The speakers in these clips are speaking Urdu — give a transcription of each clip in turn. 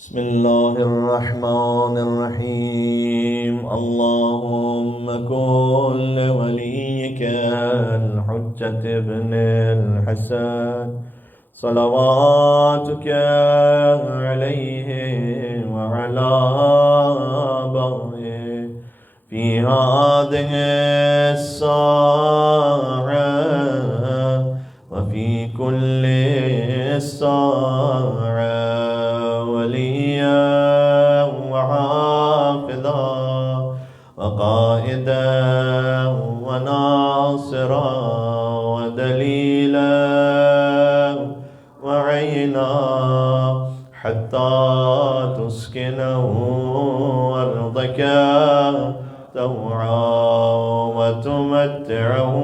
بسم الله الرحمن الرحيم اللهم كن لوليك الحجة ابن الحسن صلواتك عليه وعلى آبائه في هذه الساعة وفي كل الساعة وليا وحافظا وقائدا وناصرا ودليلا وعينا حتى تسكنه أرضك طوعا وتمتعه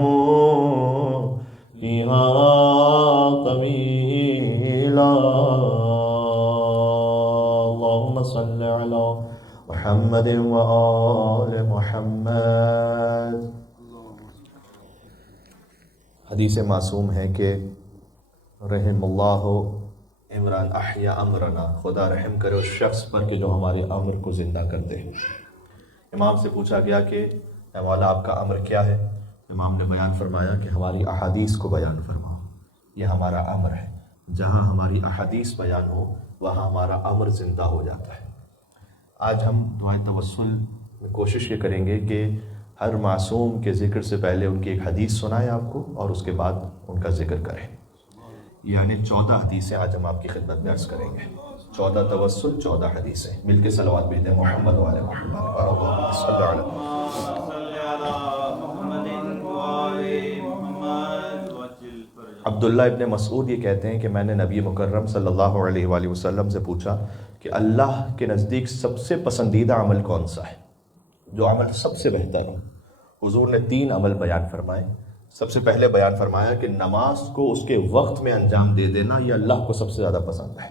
فيها طويلا اللهم صل على محمد وآل محمد. حدیث معصوم ہے کہ رحم اللہ عمران احیا امرنا، خدا رحم کرے اس شخص پر کہ جو ہمارے امر کو زندہ کر دے. امام سے پوچھا گیا کہ اے مولا آپ کا امر کیا ہے؟ امام نے بیان فرمایا کہ ہماری احادیث کو بیان فرماؤ، یہ ہمارا امر ہے. جہاں ہماری احادیث بیان ہو وہاں ہمارا امر زندہ ہو جاتا ہے. آج ہم دعائے توسل میں کوشش یہ کریں گے کہ ہر معصوم کے ذکر سے پہلے ان کی ایک حدیث سنائیں آپ کو اور اس کے بعد ان کا ذکر کریں. یعنی 14 حدیثیں آج ہم آپ کی خدمت میں عرض کریں گے. 14 توسل، 14 حدیثیں. مل کے صلوات بھیجیں محمد والے محمد اللہم صل علی عبداللہ ابن مسعود یہ کہتے ہیں کہ میں نے نبی مکرم صلی اللہ علیہ وآلہ وسلم سے پوچھا کہ اللہ کے نزدیک سب سے پسندیدہ عمل کون سا ہے، جو عمل سب سے بہتر ہو. حضور نے 3 عمل بیان فرمائے. سب سے پہلے بیان فرمایا کہ نماز کو اس کے وقت میں انجام دے دینا یہ اللہ کو سب سے زیادہ پسند ہے.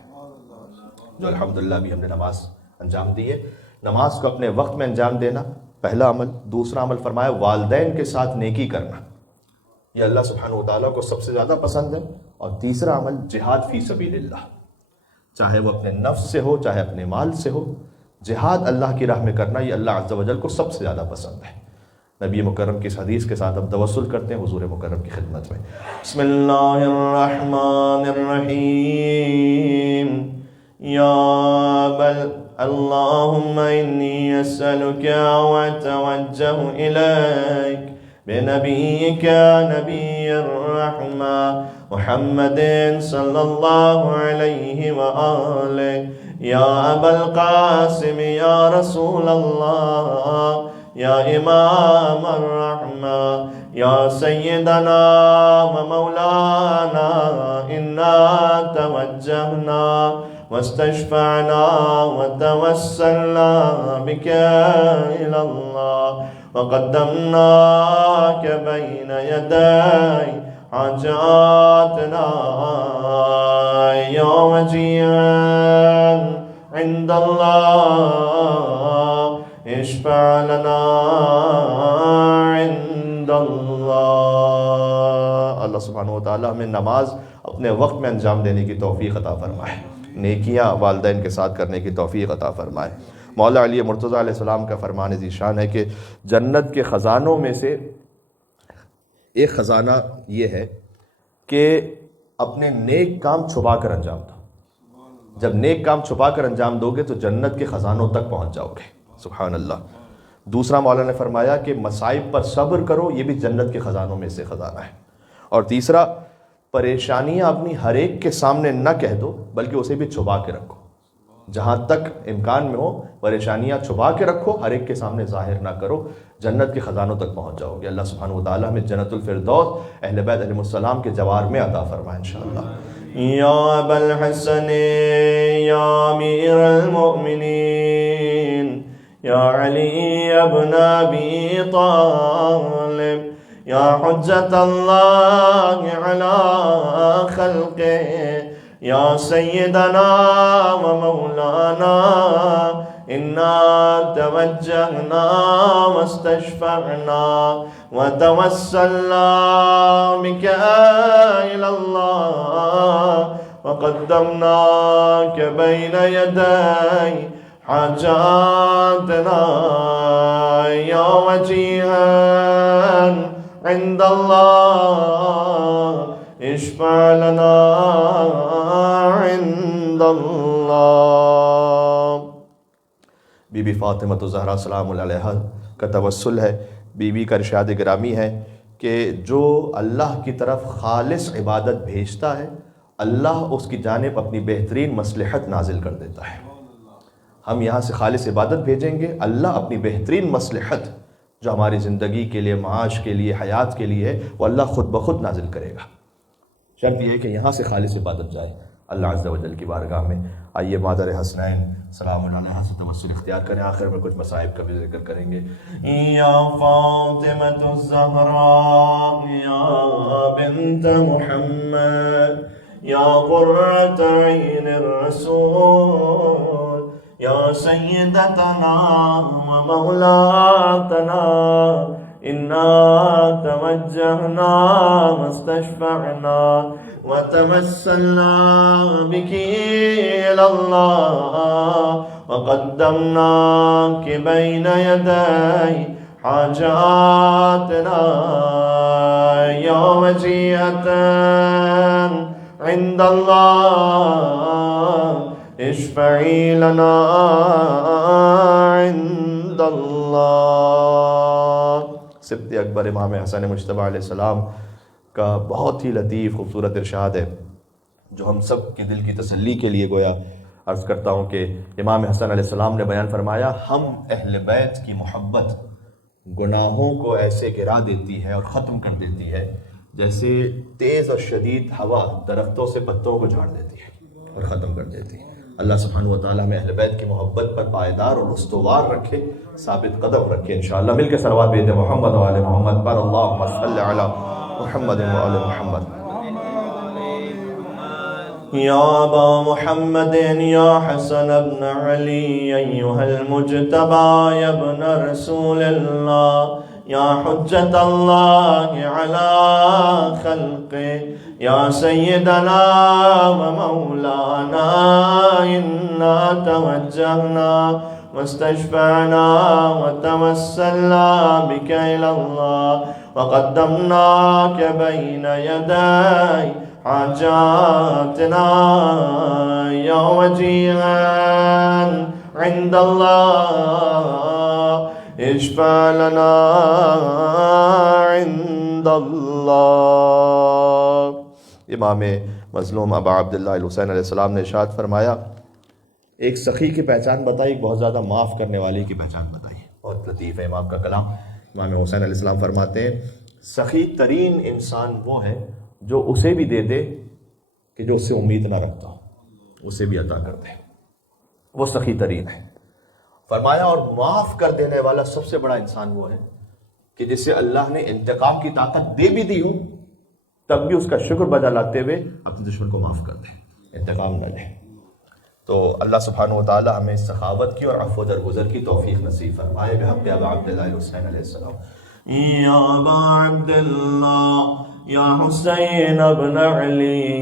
جو الحمدللہ بھی ہم نے نماز انجام دی ہے، نماز کو اپنے وقت میں انجام دینا پہلا عمل. دوسرا عمل فرمایا والدین کے ساتھ نیکی کرنا، یہ اللہ سبحانہ وتعالیٰ کو سب سے زیادہ پسند ہے. اور تیسرا عمل جہاد فی سبیل اللہ، چاہے وہ اپنے نفس سے ہو چاہے اپنے مال سے ہو، جہاد اللہ کی راہ میں کرنا یہ اللہ عز و جل کو سب سے زیادہ پسند ہے. نبی مکرم کی اس حدیث کے ساتھ ہم توسل کرتے ہیں حضور مکرم کی خدمت میں. بسم اللہ الرحمن الرحیم. یا بل اللہم انی اسألک واتوجہ الیک بنبیک نبی الرحمہ محمد صلی اللہ علیہ وآلہ. یا ابا القاسم یا رسول اللہ یا امام الرحمہ یا سیدنا و مولانا انا توجہنا واستشفعنا وتوسلنا بك إلى الله وقدمناك بين يدي حاجاتنا يا وجيها عند الله اشفع لنا عند الله. اللہ سبحانہ وتعالی ہمیں نماز اپنے وقت میں انجام دینے کی توفیق عطا فرمائے، نیکیاں والدین کے ساتھ کرنے کی توفیق عطا فرمائے. مولا علی مرتضیٰ علیہ السلام کا فرمان ذیشان ہے کہ جنت کے خزانوں میں سے ایک خزانہ یہ ہے کہ اپنے نیک کام چھپا کر انجام دو. جب نیک کام چھپا کر انجام دو گے تو جنت کے خزانوں تک پہنچ جاؤ گے. سبحان اللہ. دوسرا مولا نے فرمایا کہ مصائب پر صبر کرو، یہ بھی جنت کے خزانوں میں سے خزانہ ہے. اور تیسرا پریشانیاں اپنی ہر ایک کے سامنے نہ کہہ دو بلکہ اسے بھی چھپا کے رکھو. جہاں تک امکان میں ہو پریشانیاں چھپا کے رکھو، ہر ایک کے سامنے ظاہر نہ کرو، جنت کے خزانوں تک پہنچ جاؤ گے. اللہ سبحانہ وتعالی ہمیں جنت الفردوس اہل بیت علیہم السلام کے جوار میں عطا فرمائے انشاءاللہ. یا ابا الحسن یا امیر المؤمنین یا علی ابن ابی طالب یا حجت اللہ علی خلقہ یا سیدنا و مولانا انا توجہنا واستشفعنا وتوسلنا بک الی اللہ وقدمناك بين يدي حاجاتنا يا وجيها عند الله اشفع لنا عند اللہ۔ بی بی فاطمہ الزہرا سلام علیہا کا توسل ہے، بی بی کا ارشاد گرامی ہے کہ جو اللہ کی طرف خالص عبادت بھیجتا ہے اللہ اس کی جانب اپنی بہترین مصلحت نازل کر دیتا ہے۔ ہم یہاں سے خالص عبادت بھیجیں گے، اللہ اپنی بہترین مصلحت جو ہماری زندگی کے لیے، معاش کے لیے، حیات کے لیے ہے، وہ اللہ خود بخود نازل کرے گا۔ شرط یہ ہے کہ یہاں سے خالص عبادت جائے اللہ عز و جل کی بارگاہ میں۔ آئیے مادر حسنین سلام علیہا سے توسل اختیار کریں، آخر میں کچھ مصائب کا بھی ذکر کریں گے۔ یا فاطمۃ الزہراء یا بنت محمد یا قرۃ عین الرسول یا سیدتنا و مولاتنا انا توجہنا واستشفعنا وتوسلنا بك إلى الله وقدمناك بين يدي حاجاتنا يا وجيهة عند الله اشفعي لنا عند الله۔ سبت اکبر امام حسن مجتبی علیہ السلام کا بہت ہی لطیف خوبصورت ارشاد ہے جو ہم سب کے دل کی تسلی کے لیے گویا عرض کرتا ہوں کہ امام حسن علیہ السلام نے بیان فرمایا، ہم اہل بیت کی محبت گناہوں کو ایسے گرا دیتی ہے اور ختم کر دیتی ہے جیسے تیز اور شدید ہوا درختوں سے پتوں کو جھاڑ دیتی ہے اور ختم کر دیتی ہے۔ اللہ سبحانہ و تعالیٰ ہمیں اہل بیت کی محبت پر پائیدار اور استوار رکھے، ثابت قدم رکھے انشاءاللہ۔ مل کے صلوات بھیجیں محمد و آل محمد پر، اللہم صلی علی محمد و آل محمد۔ یا ابا محمد یا حسن ابن علی ایہا المجتبی یا ابن رسول اللہ یا حجت اللہ علی خلقہ یا سیدنا و مولانا انا توجہنا واستشفعنا وتوسلنا بك إلى الله وقدمناك بين يدي حاجاتنا يا وجيها عند الله اشفع لنا عند الله۔ امام مظلوم ابا عبداللہ الحسین علیہ السلام نے ارشاد فرمایا، ایک سخی کی پہچان بتائی، ایک بہت زیادہ معاف کرنے والی کی پہچان بتائی۔ بہت لطیف ہے امام کا کلام۔ امام حسین علیہ السلام فرماتے ہیں سخی ترین انسان وہ ہے جو اسے بھی دے دے کہ جو اس سے امید نہ رکھتا ہو، اسے بھی عطا کر دے، وہ سخی ترین ہے۔ فرمایا اور معاف کر دینے والا سب سے بڑا انسان وہ ہے کہ جسے اللہ نے انتقام کی طاقت دے بھی دی ہوں تب بھی اس کا شکر بجا لاتے ہوئے اپنے دشمن کو معاف کر دے، انتقام نہ لے۔ تو اللہ سبحانہ و تعالی ہمیں سخاوت کی اور عفو درگزر کی توفیق نصیب فرمائے بحق ابا عبداللہ الحسین علیہ السلام۔ یا ابا عبداللہ یا حسین ابن علی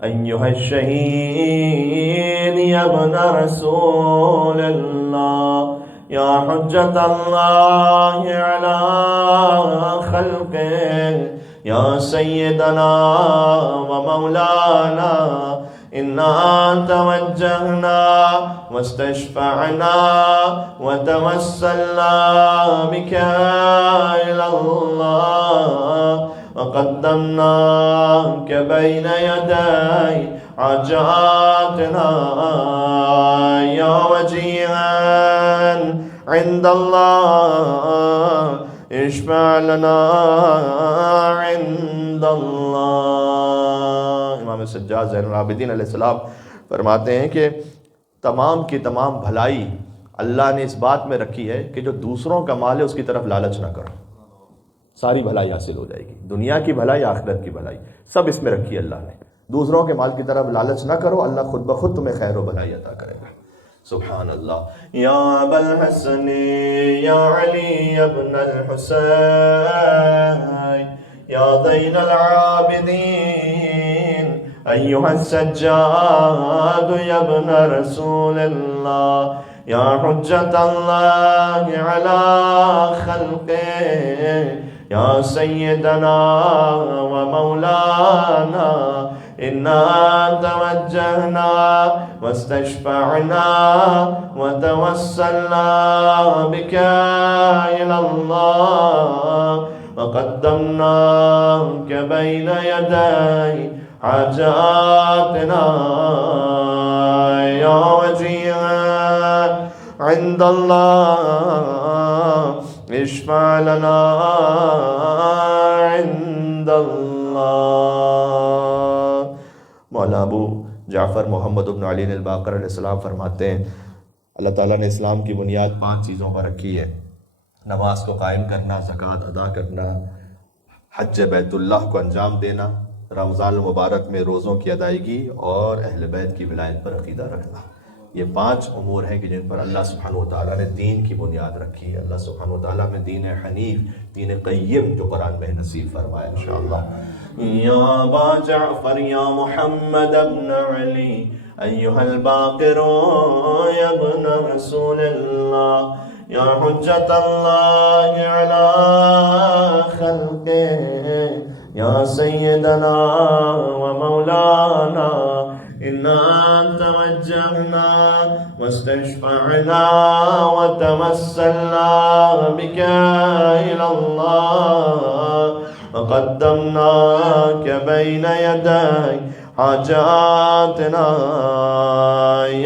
ایہا الشہید یا ابن رسول اللہ یا حجت اللہ علی خلقہ یا سیدنا و مولانا انا توجہنا واستشفعنا وتوسلنا بك إلى الله وقدمناك بين يدي حاجاتنا يا وجيها عند الله اشفع لنا عند الله۔ امام سجاد زین العابدین علیہ السلام فرماتے ہیں کہ تمام کی تمام بھلائی اللہ نے اس بات میں رکھی ہے کہ جو دوسروں کا مال ہے اس کی طرف لالچ نہ کرو، ساری بھلائی حاصل ہو جائے گی، دنیا کی بھلائی آخرت کی بھلائی سب اس میں رکھی ہے اللہ نے۔ دوسروں کے مال کی طرف لالچ نہ کرو، اللہ خود بخود تمہیں خیر و بھلائی عطا کرے گا۔ سبحان اللہ۔ یا ابا الحسن یا علی ابن الحسین یا زین العابدین أيها السجاد يا ابن رسول الله يا حجة الله على خلقه يا سيدنا ومولانا إنا توجهنا واستشفعنا وتوسلنا بك إلى الله وقدمناك بين يدي حاجاتنا يا وجيها عند الله اشفع لنا عند اللہ۔ مولانا ابو جعفر محمد بن علی الباقر علیہ السلام فرماتے ہیں اللہ تعالیٰ نے اسلام کی بنیاد 5 چیزوں پر رکھی ہے: نماز کو قائم کرنا، زکوٰۃ ادا کرنا، حج بیت اللہ کو انجام دینا، رمضان المبارک میں روزوں کی ادائیگی اور اہل بیت کی ولایت پر عقیدہ رکھنا۔ یہ 5 امور ہیں کہ جن پر اللہ سبحانہ وتعالیٰ نے دین کی بنیاد رکھی ہے۔ اللہ سبحانہ وتعالیٰ میں دین حنیف، دین قیم جو قرآن میں نصیب فرمائے انشاءاللہ۔ یا ابا جعفر یا محمد ابن علی ایہا الباقر یا ابن رسول اللہ یا حجت اللہ علی خلقہ یا سیدنا و مولانا إنا توجهنا واستشفعنا وتوسلنا بك إلى الله وقدمناك بين يدي حاجاتنا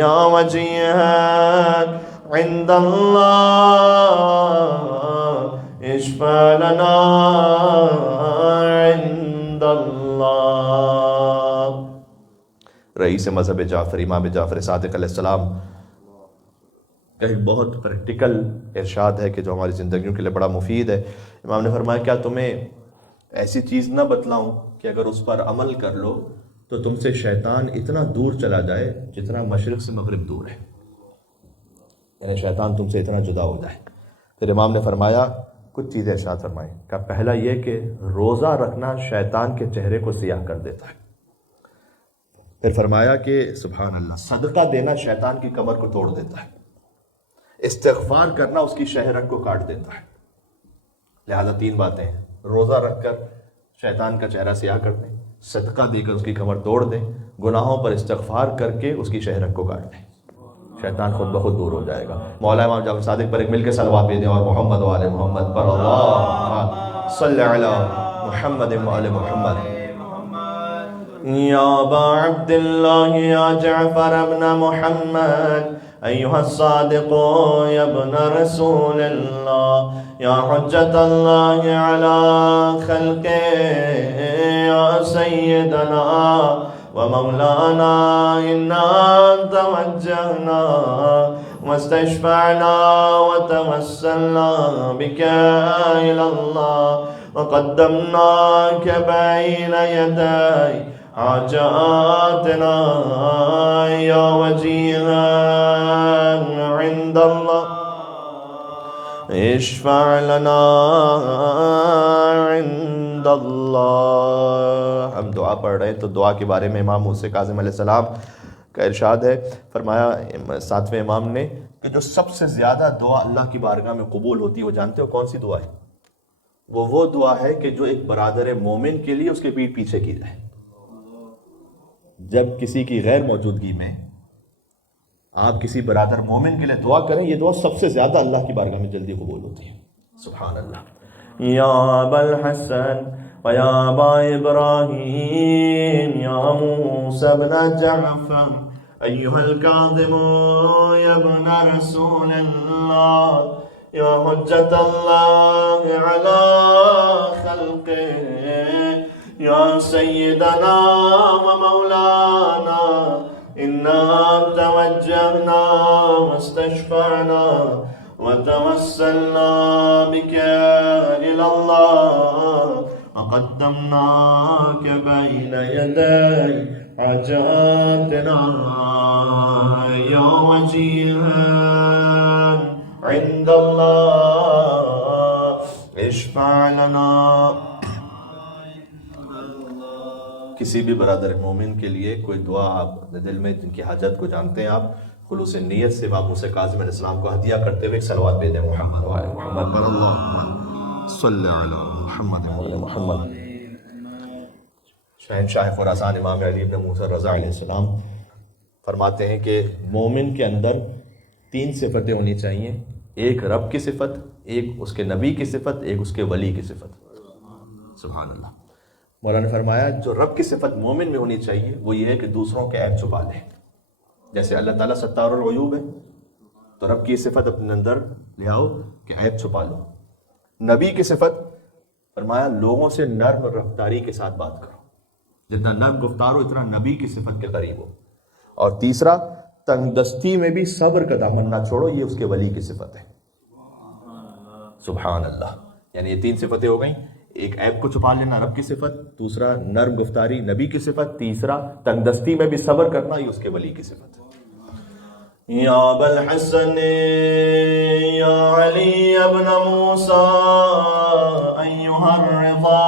يا وجيها عند الله اشفع لنا عند الله۔ رئیس مذہب جعفر امام جعفر صادق علیہ السلام کا ایک بہت پریکٹیکل ارشاد ہے کہ جو ہماری زندگیوں کے لیے بڑا مفید ہے۔ امام نے فرمایا کیا تمہیں ایسی چیز نہ بتلاؤں کہ اگر اس پر عمل کر لو تو تم سے شیطان اتنا دور چلا جائے جتنا مشرق سے مغرب دور ہے، یعنی شیطان تم سے اتنا جدا ہو جائے۔ پھر امام نے فرمایا کچھ چیزیں ارشاد فرمائیں کہ پہلا یہ کہ روزہ رکھنا شیطان کے چہرے کو سیاہ کر دیتا ہے۔ پھر فرمایا کہ سبحان اللہ صدقہ دینا شیطان کی کمر کو توڑ دیتا ہے، استغفار کرنا اس کی شہرت کو کاٹ دیتا ہے۔ لہذا 3 باتیں ہیں: روزہ رکھ کر شیطان کا چہرہ سیاہ کر دیں، صدقہ دے کر اس کی کمر توڑ دیں، گناہوں پر استغفار کر کے اس کی شہرت کو کاٹ دیں، شیطان خود بخود دور ہو جائے گا۔ مولا امام جعفر صادق پر ایک مل کے صلوات بھیجیں اور محمد و آل محمد پر اللہم صلی علی محمد و آل محمد۔ یا ابا عبداللہ یا جعفر ابن محمد ایہا الصادق یا ابن رسول اللہ یا حجت اللہ علی خلقہ یا سیدنا ومولانا إنا توجهنا واستشفعنا وتوسلنا بك إلى الله وقدمناك بين يدي حاجاتنا يا وجيها عند الله اشفع لنا عند اللہ۔ ہم دعا پڑھ رہے ہیں تو دعا کے بارے میں امام موسیٰ کاظم علیہ السلام کا ارشاد ہے، فرمایا 7ویں امام نے کہ جو سب سے زیادہ دعا اللہ کی بارگاہ میں قبول ہوتی ہے وہ جانتے ہو کون سی دعا ہے؟ وہ دعا ہے کہ جو ایک برادر مومن کے لیے اس کے پیٹھ پیچھے کی جائے۔ جب کسی کی غیر موجودگی میں آپ کسی برادر مومن کے لیے دعا کریں، یہ دعا سب سے زیادہ اللہ کی بارگاہ میں جلدی قبول ہوتی ہے۔ سبحان اللہ۔ یا ابا الحسن و یا ابا ابراہیم یا موسیٰ بن جعفر ایہا الکاظم یا ابن رسول اللہ یا حجت اللہ علی خلقہ یا سیدنا و مولانا إنا توجهنا واستشفعنا وتوسلنا بك إلى الله وقدمناك بين يدي حاجاتنا يا وجيها عند الله اشفع لنا۔ کسی بھی برادر مومن کے لیے کوئی دعا آپ اپنے دل میں جن کی حاجت کو جانتے ہیں آپ خلوص نیت سے امام موسیٰ کاظم علیہ السلام کو ہدیہ کرتے ہوئے ایک صلوات بھیجیں محمد محمد اللہم صلی علی محمد محمد. شہنشاہ خراسان امام علی بن موسیٰ رضا علیہ السلام فرماتے ہیں کہ مومن کے اندر 3 صفتیں ہونی چاہیے. ایک رب کی صفت، ایک اس کے نبی کی صفت، ایک اس کے ولی کی صفت. سبحان اللہ. مولانا نے فرمایا جو رب کی صفت مومن میں ہونی چاہیے وہ یہ ہے کہ دوسروں کے عیب چھپا لے. جیسے اللہ تعالیٰ ستار العیوب ہے تو رب کی صفت اپنے اندر لے آؤ کہ عیب چھپا لو. نبی کی صفت فرمایا لوگوں سے نرم رفتاری کے ساتھ بات کرو، جتنا نرم گفتار ہو اتنا نبی کی صفت کے قریب ہو. اور تیسرا تنگ دستی میں بھی صبر کا دامن نہ چھوڑو، یہ اس کے ولی کی صفت ہے. سبحان اللہ. یعنی یہ 3 صفتیں ہو گئیں. ایک عیب کو چھپا لینا رب کی صفت، دوسرا نرم گفتاری نبی کی صفت، تیسرا تنگ دستی میں بھی صبر کرنا یہ اس کے ولی کی صفت ہے. یا ابا الحسن یا علی ابن موسیٰ ایہا الرضا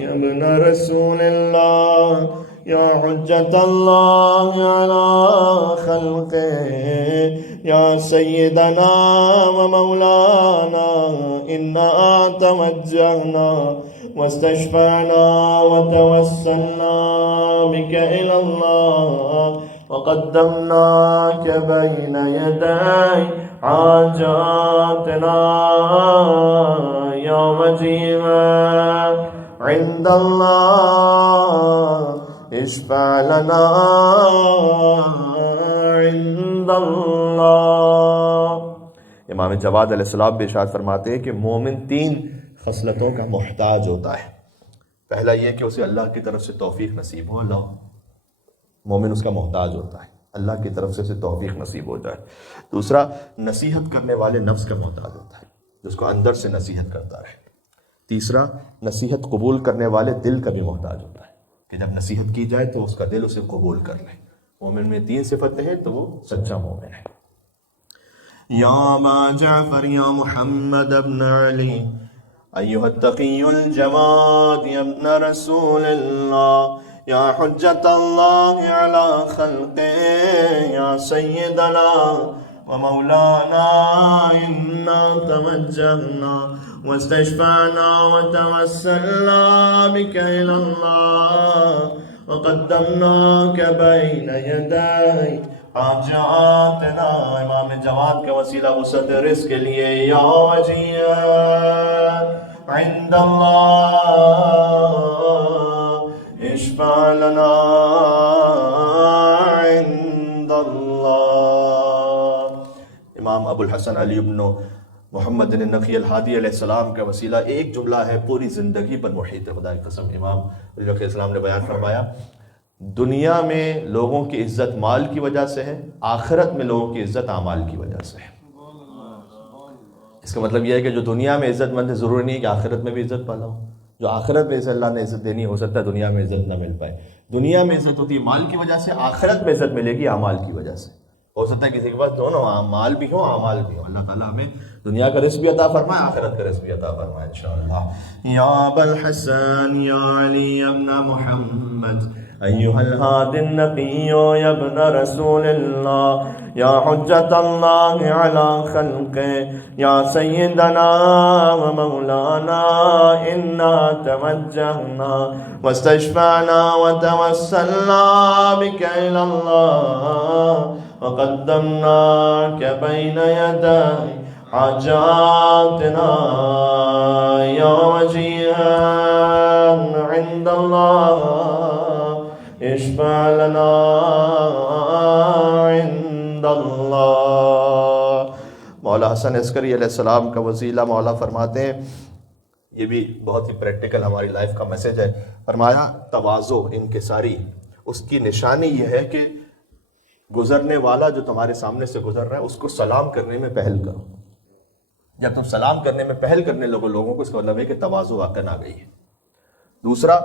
یا ابن رسول اللہ یا حجت اللہ علی خلقہ یا سیدنا و مولانا انا توجہنا واستشفعنا وتوسلنا بک الی اللہ وقدمناک بین یدی حاجاتنا یا وجیہا عند اللہ اشفع لنا عند اللہ. امام جواد علیہ السلام بھی ارشاد فرماتے ہیں کہ مومن 3 خصلتوں کا محتاج ہوتا ہے. پہلا یہ کہ اسے اللہ کی طرف سے توفیق نصیب ہو. اللہ مومن اس کا محتاج ہوتا ہے، اللہ کی طرف سے اسے توفیق نصیب ہو جائے. دوسرا نصیحت کرنے والے نفس کا محتاج ہوتا ہے، جس کو اندر سے نصیحت کرتا رہے. تیسرا نصیحت قبول کرنے والے دل کا بھی محتاج ہوتا ہے کہ جب نصیحت کی جائے تو اس کا دل اسے قبول کر لے. مومن میں 3 صفتیں ہیں تو وہ سچا مومن ہے. یا ابا جعفر یا محمد ابن علی ایہا التقی الجواد یا ابن رسول اللہ یا حجت اللہ علی خلقہ یا سیدنا و مولانا انا توجہنا واستشفعنا وتوسلنا بک الی اللہ وقدمناک بین یدی حاجاتنا. امام جواد کا وسیلہ وسعت رزق کے لیے یا وجیہ عند اللہ اشفع لنا عند اللہ. امام ابو الحسن علی بن محمد النقی الہادی علیہ السلام کا وسیلہ ایک جملہ ہے پوری زندگی پر محیط ہے. خدا کی قسم امام علیہ السلام نے بیان فرمایا دنیا میں لوگوں کی عزت مال کی وجہ سے ہے، آخرت میں لوگوں کی عزت اعمال کی وجہ سے ہے. اس کا مطلب یہ ہے کہ جو دنیا میں عزت مند ہے ضروری نہیں کہ آخرت میں بھی عزت پالا ہو. جو آخرت میں اسے اللہ نے عزت دینی ہو سکتا ہے دنیا میں عزت نہ مل پائے. دنیا میں عزت ہوتی ہے مال کی وجہ سے، آخرت میں عزت ملے گی اعمال کی وجہ سے. ہو سکتا ہے کسی کے پاس دونوں مال بھی ہو اعمال بھی ہو. اللہ تعالیٰ ہمیں دنیا کا رزق بھی عطا فرمائے، آخرت کا رزق بھی عطا فرمائے انشاءاللہ. یا ابا الحسن یا علی ابن محمد ایہا الہادی النقی یا ابن رسول اللہ یا حجت اللہ علی خلقہ یا سیدنا و مولانا انا توجہنا واستشفعنا وتوسلنا بک الی اللہ وقدمناک بین یدی حاجاتنا یا وجیہا عند اللہ اشفع لنا عند اللہ. مولا حسن عسکری علیہ السلام کا وسیلہ مولا فرماتے ہیں، یہ بھی بہت ہی پریکٹیکل ہماری لائف کا میسج ہے. فرمایا تواضع انکساری اس کی نشانی یہ ہے کہ گزرنے والا جو تمہارے سامنے سے گزر رہا ہے اس کو سلام کرنے میں پہل کرو. جب تم سلام کرنے میں پہل کرنے لگو لوگوں کو، اس کا مطلب ہے کہ تواضع واقع آ گئی ہے. دوسرا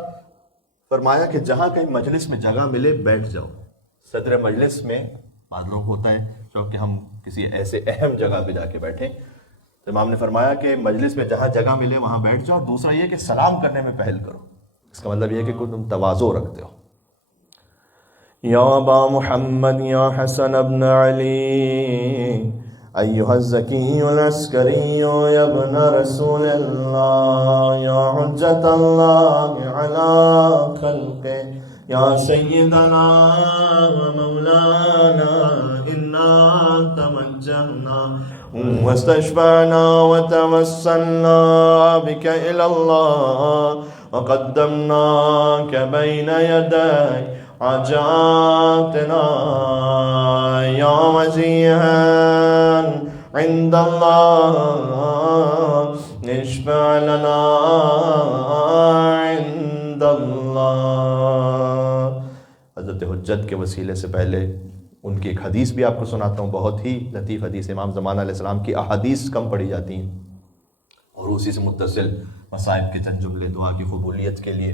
فرمایا کہ جہاں کہیں مجلس میں جگہ ملے بیٹھ جاؤ. صدر مجلس میں بعض لوگ ہوتا ہے جو کہ ہم کسی ایسے اہم جگہ پہ جا کے بیٹھیں، تو امام نے فرمایا کہ مجلس میں جہاں جگہ ملے وہاں بیٹھ جاؤ. دوسرا یہ کہ سلام کرنے میں پہل کرو. اس کا مطلب یہ ہے کہ تم تواضع رکھتے ہو. یا ابا محمد یا حسن ابن علی ایھا الزکی العسکری یا ابن رسول اللہ یا حجت اللہ علی خلقہ یا سیدنا و مولانا انا توجہنا واستشفعنا وتوسلنا بك الى اللہ وقدمناك بین یدی حاجاتنا یا وجیہا عند اللہ اشفع لنا عند اللہ. حضرت حجت کے وسیلے سے پہلے ان کی ایک حدیث بھی آپ کو سناتا ہوں، بہت ہی لطیف حدیث. امام زمانہ علیہ السلام کی احادیث کم پڑھی جاتی ہیں اور اسی سے متصل مصائب کے چند جملے دعا کی قبولیت کے لیے.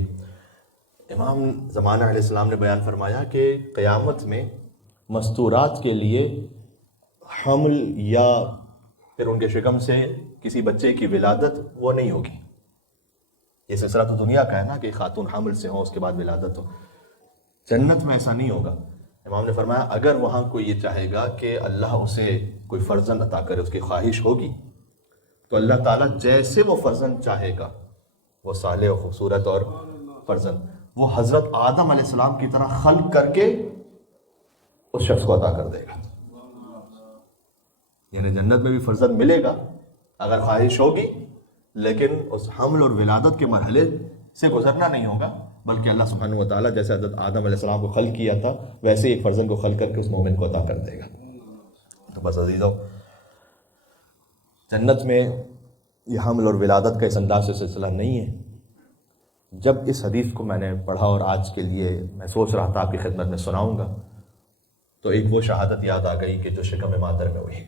امام زمانہ علیہ السلام نے بیان فرمایا کہ قیامت میں مستورات کے لیے حمل یا پھر ان کے شکم سے کسی بچے کی ولادت وہ نہیں ہوگی. یہ سلسلہ تو دنیا کا ہے نا کہ خاتون حمل سے ہو اس کے بعد ولادت ہو. جنت میں ایسا نہیں ہوگا. امام نے فرمایا اگر وہاں کوئی یہ چاہے گا کہ اللہ اسے کوئی فرزند عطا کرے، اس کی خواہش ہوگی، تو اللہ تعالیٰ جیسے وہ فرزند چاہے گا، وہ صالح و خوبصورت اور فرزند، وہ حضرت آدم علیہ السلام کی طرح خلق کر کے اس شخص کو عطا کر دے گا. یعنی جنت میں بھی فرزند ملے گا اگر خواہش ہوگی، لیکن اس حمل اور ولادت کے مرحلے سے گزرنا نہیں ہوگا، بلکہ اللہ سبحانہ و تعالیٰ جیسے حضرت آدم علیہ السلام کو خلق کیا تھا ویسے ایک فرزند کو خلق کر کے اس مومن کو عطا کر دے گا. تو بس عزیزو، جنت میں یہ حمل اور ولادت کا اس انداز سے سلسلہ نہیں ہے. جب اس حدیث کو میں نے پڑھا اور آج کے لیے میں سوچ رہا تھا آپ کی خدمت میں سناؤں گا، تو ایک وہ شہادت یاد آ گئی کہ جو شکم مادر میں ہوئی.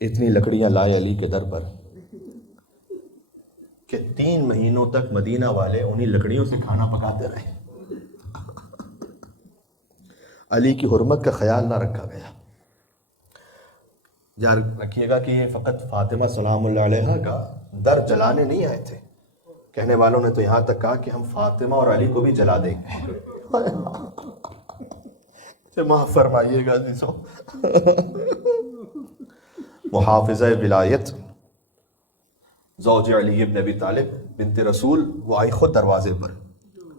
اتنی لکڑیاں لائے علی کے در پر کہ 3 مہینوں تک مدینہ والے انہی لکڑیوں سے کھانا پکاتے رہے. علی کی حرمت کا خیال نہ رکھا گیا. یاد رکھیے گا کہ یہ فقط فاطمہ سلام اللہ علیہا کا در جلانے نہیں آئے تھے. کہنے والوں نے تو یہاں تک کہا کہ ہم فاطمہ اور علی کو بھی جلا دیں گے. معاف فرمائیے گا عزیزو. محافظہ ولایت زوج علی ابن ابی طالب بنت رسول وہ آئی خود دروازے پر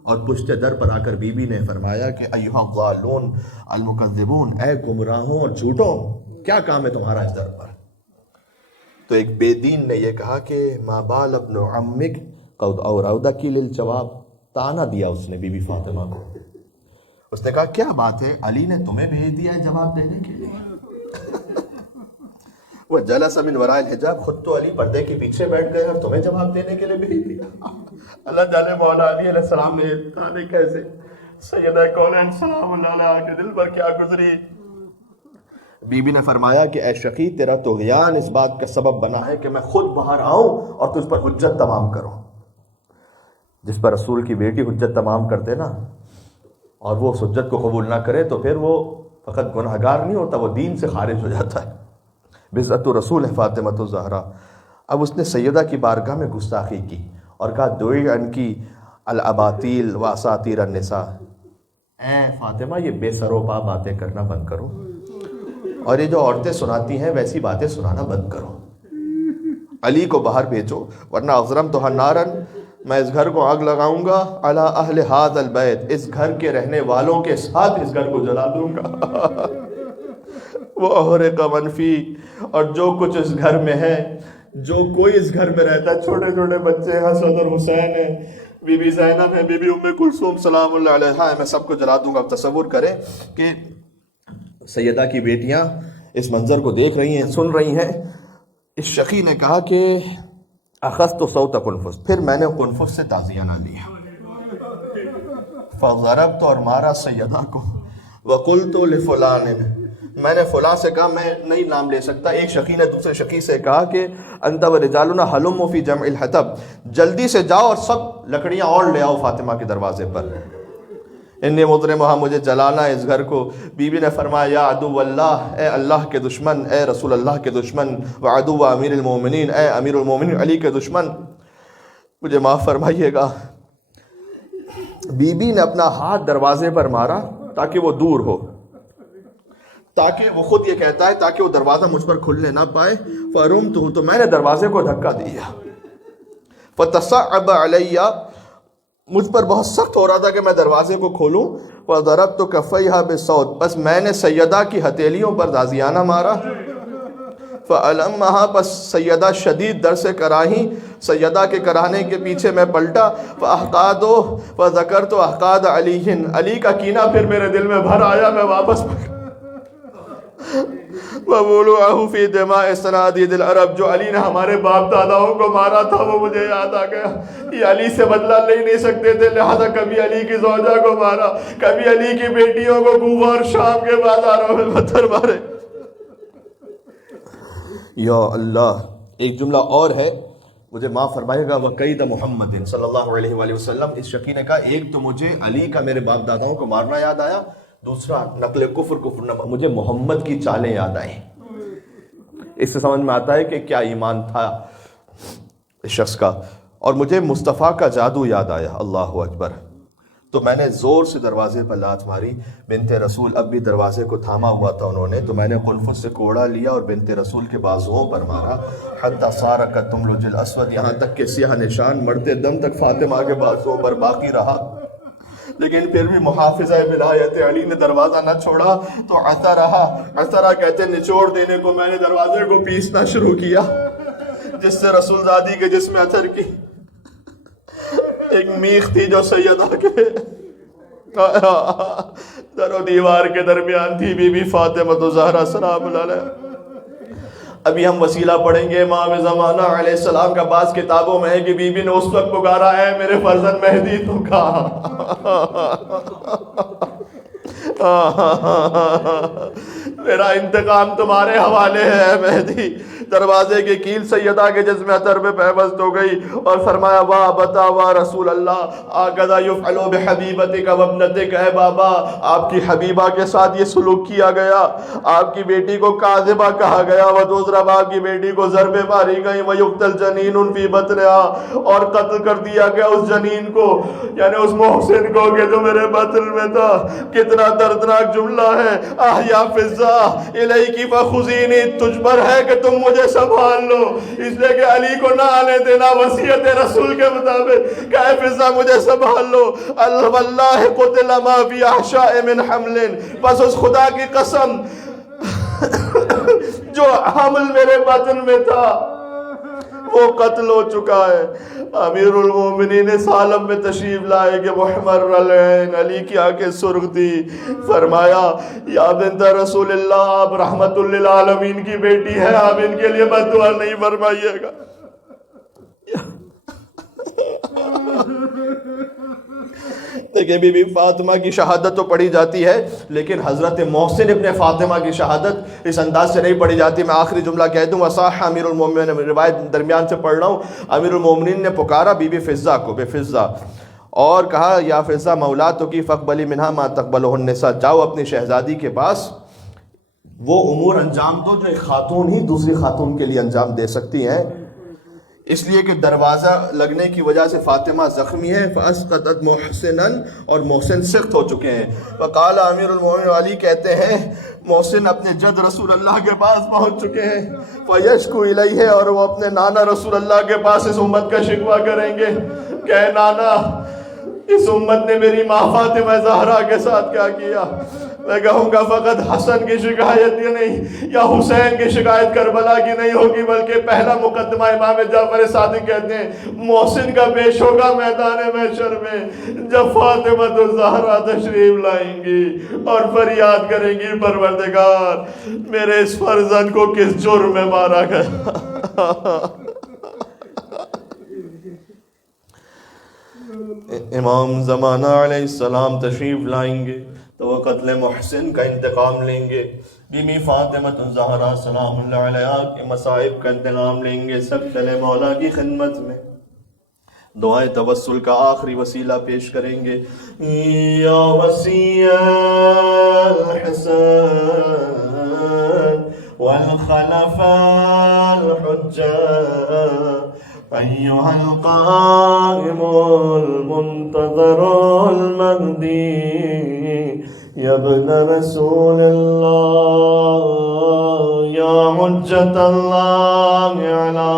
اور پشت در پر آ کر بی بی نے فرمایا کہ ایھا الضالون المکذبون، اے گمراہوں اور جھوٹوں، کیا کام ہے تمہارا اس در پر؟ تو ایک بے دین نے یہ کہا کہ ما بال ابن عمک قد اورودک للجواب. تانا دیا اس نے بی بی فاطمہ کو. اس نے کہا کیا بات ہے، علی نے تمہیں بھیج دیا ہے جواب دینے کے لیے؟ وہ جلس من وراء الحجاب، خود تو علی پردے کے پیچھے بیٹھ گئے اور تمہیں جواب دینے کے لیے بھیج دیا. اللہ جانے مولا علی علیہ السلام نے تانے کیسے سیدہ کونین سلام اللہ علیہ کے دل پر کیا گزری. بی بی نے فرمایا کہ اے شقی، تیرا طغیان اس بات کا سبب بنا ہے کہ میں خود باہر آؤں اور تجھ پر حجت تمام کروں. جس پر رسول کی بیٹی حجت تمام کرتے نا اور وہ اس حجت کو قبول نہ کرے تو پھر وہ فقط گناہگار نہیں ہوتا، وہ دین سے خارج ہو جاتا ہے. بزعت رسول فاطمہ الزہرا. اب اس نے سیدہ کی بارگاہ میں گستاخی کی اور کہا دعی عنکی الاباطیل و اساطیر النساء. اے فاطمہ، یہ بے سر و پا باتیں کرنا بند کرو اور یہ جو عورتیں سناتی ہیں ویسی باتیں سنانا بند کرو. علی کو باہر بھیجو ورنہ اغرمتھا نارا، میں اس گھر کو آگ لگاؤں گا، علی اہل ھذا البیت، اس گھر کے رہنے والوں کے ساتھ اس گھر کو جلا دوں گا. وہ احرق من فی، اور جو کچھ اس گھر میں ہے، جو کوئی اس گھر میں رہتا ہے، چھوٹے چھوٹے بچے حسن اور حسین ہیں، بی بی زینب ہے، بی بی ام کلثوم سلام اللہ علیہا ہے، میں سب کو جلا دوں گا. اب تصور کریں کہ سیدہ کی بیٹیاں اس منظر کو دیکھ رہی ہیں، سن رہی ہیں. اس شقی نے کہا کہ اخذت صوت قنفس، پھر میں نے قنفس سے تعزیہ نہ لیا، فضربت، اور مارا سیدہ کو، وقلت لفلان، میں نے فلاں سے کہا میں نہیں نام لے سکتا. ایک شقی نے دوسرے شقی سے کہا کہ انت ورجالنا حلم فی جمع الحطب، جلدی سے جاؤ اور سب لکڑیاں اور لے آؤ فاطمہ کے دروازے پر. انی مضرمھا، مجھے جلانا ہے اس گھر کو. بی بی نے فرمایا یا عدو اللہ، اے اللہ کے دشمن، اے رسول اللہ کے دشمن، وعدو امیر المومنین، اے امیر المومنین علی کے دشمن، مجھے معاف فرمائیے گا، بی بی نے اپنا ہاتھ دروازے پر مارا تاکہ وہ دور ہو، تاکہ وہ خود یہ کہتا ہے تاکہ وہ دروازہ مجھ پر کھلنے نہ پائے. فَرُمْتُهُ، تو میں نے دروازے کو دھکا دیا. فَتَصَعَّبَ عَلَيَّ، مجھ پر بہت سخت ہو رہا تھا کہ میں دروازے کو کھولوں. وَضَرَبْتُ كَفَّيْهَا بِالصَّوْتِ، بس میں نے سیدہ کی ہتھیلیوں پر تازیانہ مارا. فَأَلَمَّهَا، بس سیدہ شدید در سے کراہی، سیدہ کے کراہنے کے پیچھے میں پلٹا. فَأَحْقَادُ وَذَكَرْتُ أَحْقَادَ عَلِيٍّ، علی کا کینہ پھر میرے دل میں بھر آیا. میں واپس وَبُلُوعَهُ فِي دِمَاءِ صَنَادِيدِ الْعَرَبِ، جو علی نے ہمارے باپ داداؤں کو مارا تھا وہ مجھے یاد آ گیا. یہ علی سے بدلہ لے نہیں سکتے تھے، لہذا کبھی علی کی زوجہ کو مارا، کبھی علی کی بیٹیوں کو کوفہ اور شام کے بازاروں میں پتھر مارے. یا اللہ. ایک جملہ اور ہے، مجھے معاف فرمائے گا. وَقَيْدَ مُحَمَّدٍ صلی اللہ علیہ وآلہ وسلم، اس شقی نے کہا ایک تو مجھے علی کا میرے باپ داداؤں کو مارنا یاد آیا، دوسرا نقل کفر نہ مجھے محمد کی چالیں یاد آئیں. اس سے سمجھ میں آتا ہے کہ کیا ایمان تھا اس شخص کا. اور مجھے مصطفیٰ کا جادو یاد آیا. اللہ اکبر. تو میں نے زور سے دروازے پر لات ماری. بنت رسول اب بھی دروازے کو تھاما ہوا تھا انہوں نے، تو میں نے قلفت سے کوڑا لیا اور بنت رسول کے بازوؤں پر مارا. حتی صار کالتملج الاسود، یہاں تک کہ سیاہ نشان مرتے دم تک فاطمہ کے بازوؤں پر باقی رہا. لیکن پھر بھی محافظہ ولایت علی نے دروازہ نہ چھوڑا. تو عثرہ کہتے نچوڑ دینے کو، میں نے دروازے کو پیسنا شروع کیا، جس سے رسول زادی کے جسم اثر کی ایک میخ تھی جو سیدہ کے در و دیوار کے درمیان تھی. بی بی فاطمہ زہرا سلام اللہ علیہ. ابھی ہم وسیلہ پڑھیں گے. امام زمانہ علیہ السلام کا بعض کتابوں میں ہے کہ بی بی نے اس وقت پکارا ہے میرے فرزند مہدی تو کہا میرا انتقام تمہارے حوالے ہے مہدی. دروازے کی کیل سیدہ کے جسم اثر میں پیوست ہو گئی اور فرمایا واہ بتا واہ رسول اللہ آقذا یفعل بحبیبتک وابنتک، اے بابا آپ کی حبیبہ کے ساتھ یہ سلوک کیا گیا، آپ کی بیٹی کو کاذبہ کہا گیا، ودوسرا آپ کی بیٹی کو ضربیں ماری گئی، ویقتل جنین فی بطنہا، اور قتل کر دیا گیا اس جنین کو، یعنی اس محسن کو کہ جو میرے بطن میں تھا. کتنا دردناک جملہ ہے. آہ یا فضہ الیکی فخذینی، تجھ پر ہے کہ تم مجھے سنبھال لو، اس لیے کہ علی کو نہ آنے دینا وصیت رسول کے مطابق. کہ اے فضہ مجھے سنبھال لو. واللہ قتل ما فی احشاء من حمل، بس اس خدا کی قسم جو حمل میرے بطن میں تھا وہ قتل ہو چکا ہے. امیر المومنین سالم میں تشریف لائے کہ محمر العین، علی کی آنکھیں سرخ تھی. فرمایا یا بنت رسول اللہ، آپ رحمت للعالمین کی بیٹی ہے، آپ ان کے لیے بد دعا نہیں فرمائیے گا. دیکھیں بی بی فاطمہ کی شہادت تو پڑھی جاتی ہے، لیکن حضرت محسن ابن فاطمہ کی شہادت اس انداز سے نہیں پڑھی جاتی. میں آخری جملہ کہہ دوں. وصاح امیر المومنین، روایت درمیان سے پڑھ رہا ہوں. امیر المومنین نے پکارا بی بی فضہ کو، بے فضہ، اور کہا یا فضہ مولاتو کی فقبلی منہا ما تقبلہ النساء، جاؤ اپنی شہزادی کے پاس وہ امور انجام دو جو ایک خاتون ہی دوسری خاتون کے لیے انجام دے سکتی ہیں. اس لیے کہ دروازہ لگنے کی وجہ سے فاطمہ زخمی ہے. فَأَسْقَطَتْ مُحْسِنًا، اور محسن سخت ہو چکے ہیں. فقال امیر المومنین، علی کہتے ہیں محسن اپنے جد رسول اللہ کے پاس پہنچ چکے ہیں. فَيَشْكُو إِلَيْهِ، اور وہ اپنے نانا رسول اللہ کے پاس اس امت کا شکوہ کریں گے کہ نانا اس امت نے میری ماں فاطمہ زہرا کے ساتھ کیا کیا. میں کہوں گا فقط حسن کی شکایت یہ نہیں یا حسین کی شکایت کربلا کی نہیں ہوگی، بلکہ پہلا مقدمہ امام جعفر صادق کہتے ہیں محسن کا پیش ہوگا میدان محشر میں جب فاطمہ الزہرا تشریف لائیں گی اور فریاد کریں گی پروردگار میرے اس فرزند کو کس جرم میں مارا گیا. امام زمانہ علیہ السلام تشریف لائیں گے تو وہ قتل محسن کا انتقام لیں گے. بی بی فاطمہ الزہرا سلام اللہ علیہا کے مصائب کا انتقام لیں گے. سب چلے مولا کی خدمت میں دعائے توسل کا آخری وسیلہ پیش کریں گے. یا وصی الحسن والخلفاء الحجہ أيها القائم المنتظر المهدي يا ابن رسول الله يا حجة الله على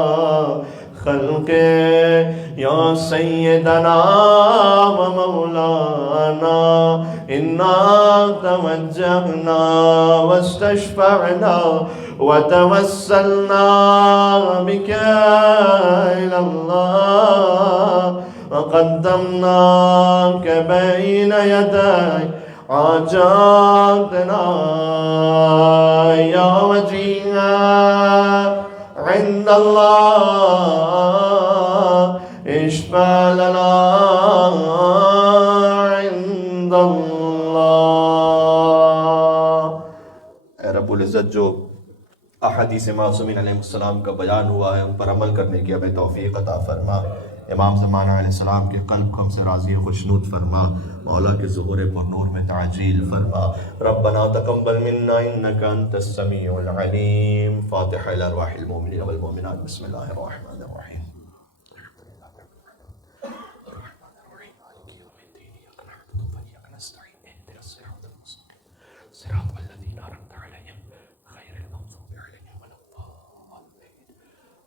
خلقه يا سيدنا ومولانا إنا توجهنا واستشفعنا وتوسلنا بك إلى الله وقدمناك بين يدي حاجاتنا يا وجيها عند الله اشفع لنا عند الله۔ اے رب العزت، جو احادیث معصومین علیہ السلام کا بیان ہوا ہے ان پر عمل کرنے کی ہمیں توفیق عطا فرما۔ امام زمانہ علیہ السلام کے قلب کو ہم سے راضی و خوشنود فرما۔ مولا کے ظہور پر نور میں تعجیل فرما۔ ربنا تقبل منا انك انت السمیع العلیم۔ فاتحہ الی ارواح المؤمنین والمؤمنات۔ بسم اللہ الرحمن الرحیم۔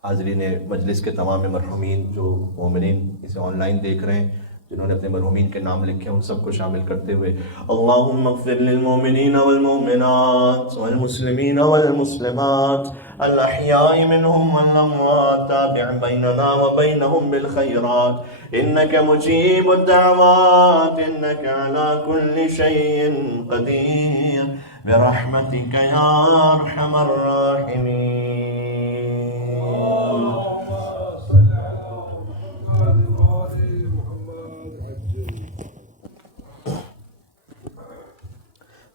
حاضرین مجلس کے تمام مرحومین جو مومنین اسے آن لائن دیکھ رہے ہیں، جنہوں نے اپنے مرحومین کے نام لکھے ہیں، ان سب کو شامل کرتے ہوئے اللہم اغفر للمؤمنین والمؤمنات والمسلمین والمسلمات الاحیاء منہم والاموات تابع بیننا وبینہم بالخیرات انک مجیب الدعوات انک علی کل شیء قدیر برحمتک یا ارحم الراحمین۔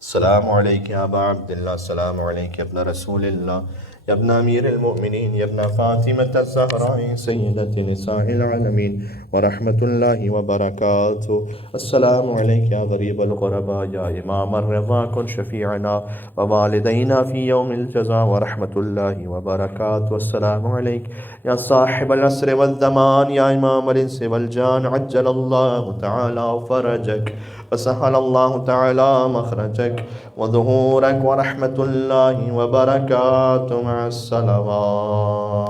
السلام علیک یا ابا عبداللہ، السلام علیک یا ابن رسول اللہ، یا ابن امیر المؤمنین، یا ابن فاطمة الزہراء سیدۃ نساء العالمین ورحمۃ اللہ وبرکاتہ۔ السلام علیک یا غریب الغرباء، یا امام الرضا کن شفیعنا ووالدینا فی یوم الجزاء ورحمۃ اللہ وبرکاتہ۔ السلام علیک یا صاحب العصر والزمان، یا امام الانس والجان، عجل اللہ تعالی فرجک وسهل الله تعالى مخرجك وظهورك ورحمة الله وبركاته مع الصلوات۔